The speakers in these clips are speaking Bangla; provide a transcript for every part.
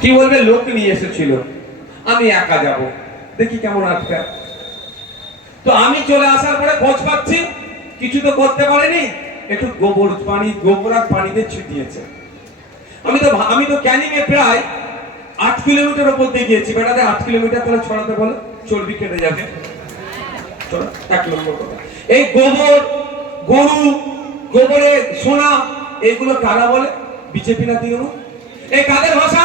কি বলবে? লোক নিয়ে এসেছিল। আমি একা যাব। দেখি কেমন আটকা। তো আমি চলে আসার পরে খোঁজ পাচ্ছি। কিছু তো করতে পারেনি। একটু গোবর পানি গোবর আর পানিতে ছিটিয়েছে। আমি তো আমি তো ক্যানিং এ প্রায় আট কিলোমিটার ওপর দিয়ে গিয়েছি। বেটাতে আট কিলোমিটার তাহলে ছড়াতে বলো। চর্বি কেটে যাবে। এক নম্বর কথা। এই গোবর, গরু, গোবরে, সোনা, এগুলো কারা বলে? বিজেপি না তৃণমূল? এই কাদের ভাষা?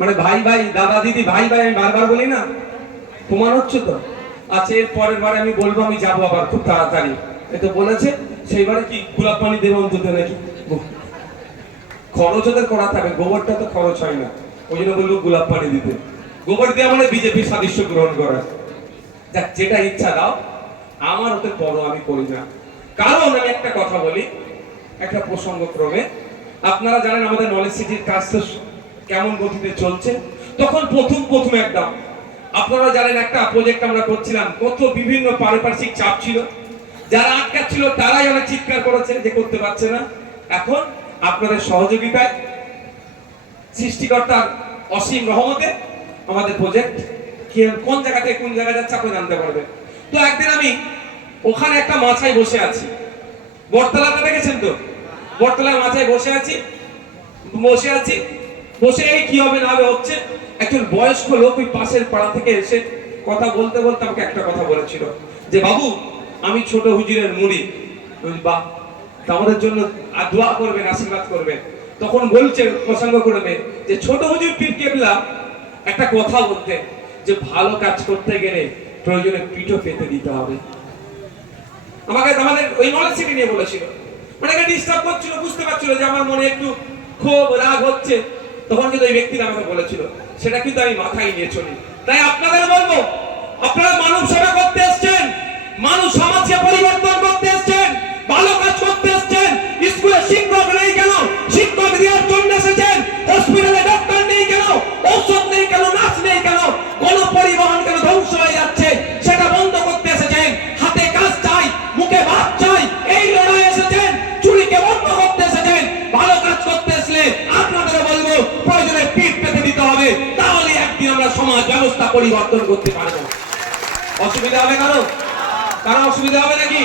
মানে ভাই ভাই, দাদা দিদি, ভাই ভাই, আমি বারবার বলি না তোমার হচ্ছে তো। আচ্ছা এর পরের বারে আমি বলব, আমি যাব আবার খুব তাড়াতাড়ি। এ তো বলেছে সেইবারে কি গোলাপ পানি দেবে অন্তত নাকি? খরচ ওদের করা থাকবে গোবরটা তো খরচ হয় না। ওই জন্য বলব গোলাপ পানি দিতে। গোবর দেওয়া মানে বিজেপির সাদৃশ্য গ্রহণ করা। যাক, যেটা ইচ্ছা দাও, আমার ওতে বড় আমি করি না। কারণ আমি একটা কথা বলি, একটা প্রসঙ্গক্রমে। আপনারা জানেন, আমাদের নলেজ সিটির কাজ তো কেমন গতিতে চলছে? তখন প্রথম প্রথম একদম। আপনারা জানেন একটা প্রজেক্ট আমরা করছিলাম, কত বিভিন্ন পারিপার্শ্বিক চাপ ছিল। যারা আটকাচ্ছিল তারাই অনেক চিৎকার করেছে যে করতে পারছে না। এখন আপনাদের সহযোগিতায় সৃষ্টিকর্তার অসীম রহমতে আমাদের প্রজেক্ট কোন জায়গা থেকে কোন জায়গা যাচ্ছে আপনি জানতে পারবেন। তো একদিন আমি ওখানে একটা মাছায় বসে আছি। বটতলাটা দেখেছেন তো? বটতলার মাথায় বসে আছি বসে আছি। বসে কি হবে না হবে হচ্ছে, একজন বয়স্ক লোক ওই পাশের পাড়া থেকে এসে কথা বলতে বলতে আমাকে একটা কথা বলেছিল, যে বাবু, আমি ছোট হুজুরের মুড়ি। বা আমাদের জন্য দোয়া করবেন, আশীর্বাদ করবেন। তখন বলছে প্রসঙ্গ করবে যে ছোট হুজুর পীর কেবলা, একটা কথা বলতে, যে ভালো কাজ করতে গেলে প্রয়োজনে পিঠও পেতে দিতে হবে। আমাকে, আমাদের ওই নলেজ সিটি নিয়ে বলেছিল। মানে ডিস্টার্ব করছিল, বুঝতে পারছিল যে আমার মনে একটু ক্ষোভ, রাগ হচ্ছে। তখন কিন্তু এই ব্যক্তিরা আমাকে বলেছিল, সেটা কিন্তু আমি মাথায় নিয়ে চলি। তাই আপনাদের বলব, আপনারা মানুষ সেবা করতে এসছেন। মানুষ সমাজকে পরিবর্তন ব্যবস্থা পরিবর্তন করতে পারব। অসুবিধা হবে কারও? কারও অসুবিধা হবে নাকি?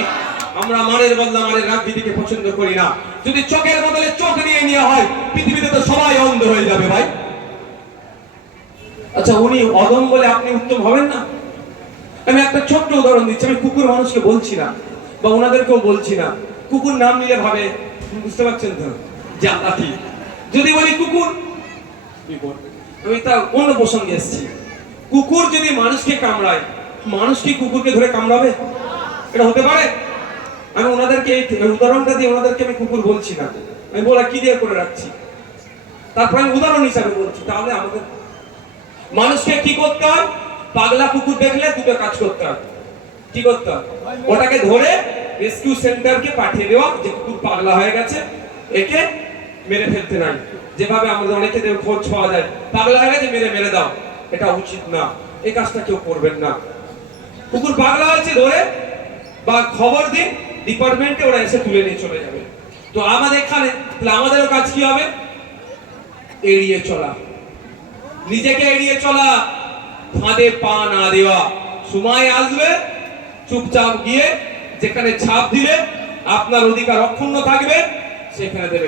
আমরা মানের বদলা মানের রাজনীতিকে পছন্দ করি না। যদি চোখের বদলে চোখ নিয়ে নেওয়া হয়, পৃথিবীতে তো সবাই অন্ধ হয়ে যাবে ভাই। আচ্ছা উনি অদম বলে আপনি উত্তম হবেন না? আমি একটা ছোট্ট উদাহরণ দিচ্ছি। আমি কুকুর মানুষকে বলছি না, বা ওনাদেরকেও বলছি না। কুকুর নাম নিলে ভাবে, বুঝতে পারছেন তো? জাতি। যদি বলি কুকুর আমি তা অন্য প্রসঙ্গে এসেছি। কুকুর যদি মানুষকে কামড়ায়, মানুষ কি কুকুরকে ধরে কামড়াবে? এটা হতে পারে? আমি ওনাদেরকে উদাহরণটা দিয়ে ওনাদেরকে আমি কুকুর বলছি না। আমি বলা কি দিয়ে করে রাখছি? তারপর আমি উদাহরণ হিসাবে বলছি, তাহলে আমাদের মানুষকে কি করতে হয়? পাগলা কুকুর দেখলে দুটো কাজ করতে হয়। কি করতে হয়? ওটাকে ধরে রেস্কিউ সেন্টারকে পাঠিয়ে দেওয়া, যে কুকুর পাগলা হয়ে গেছে, একে মেরে ফেলতে নাই। যেভাবে আমাদের অনেকে খোঁজ পাওয়া যায়, পাগলা হয়ে গেছে, মেরে মেরে দাও। এটা উচিত না। এই কাজটা কেউ করবেন না। কুকুর পাগলা হয়েছে ধরে বা খবর দিন ডিপার্টমেন্টে ওরা এসে তুলে নিয়ে চলে যাবে। তো আমাদের এখানে, তাহলে আমাদেরও কাজ কি হবে? এড়িয়ে চলা। নিজেকে এড়িয়ে চলা। ফাঁদে পা না দেওয়া। সময় আসবে, চুপচাপ গিয়ে যেখানে ছাপ দিলে আপনার অধিকার অক্ষুণ্ণ থাকবে, সেখানে দেবে।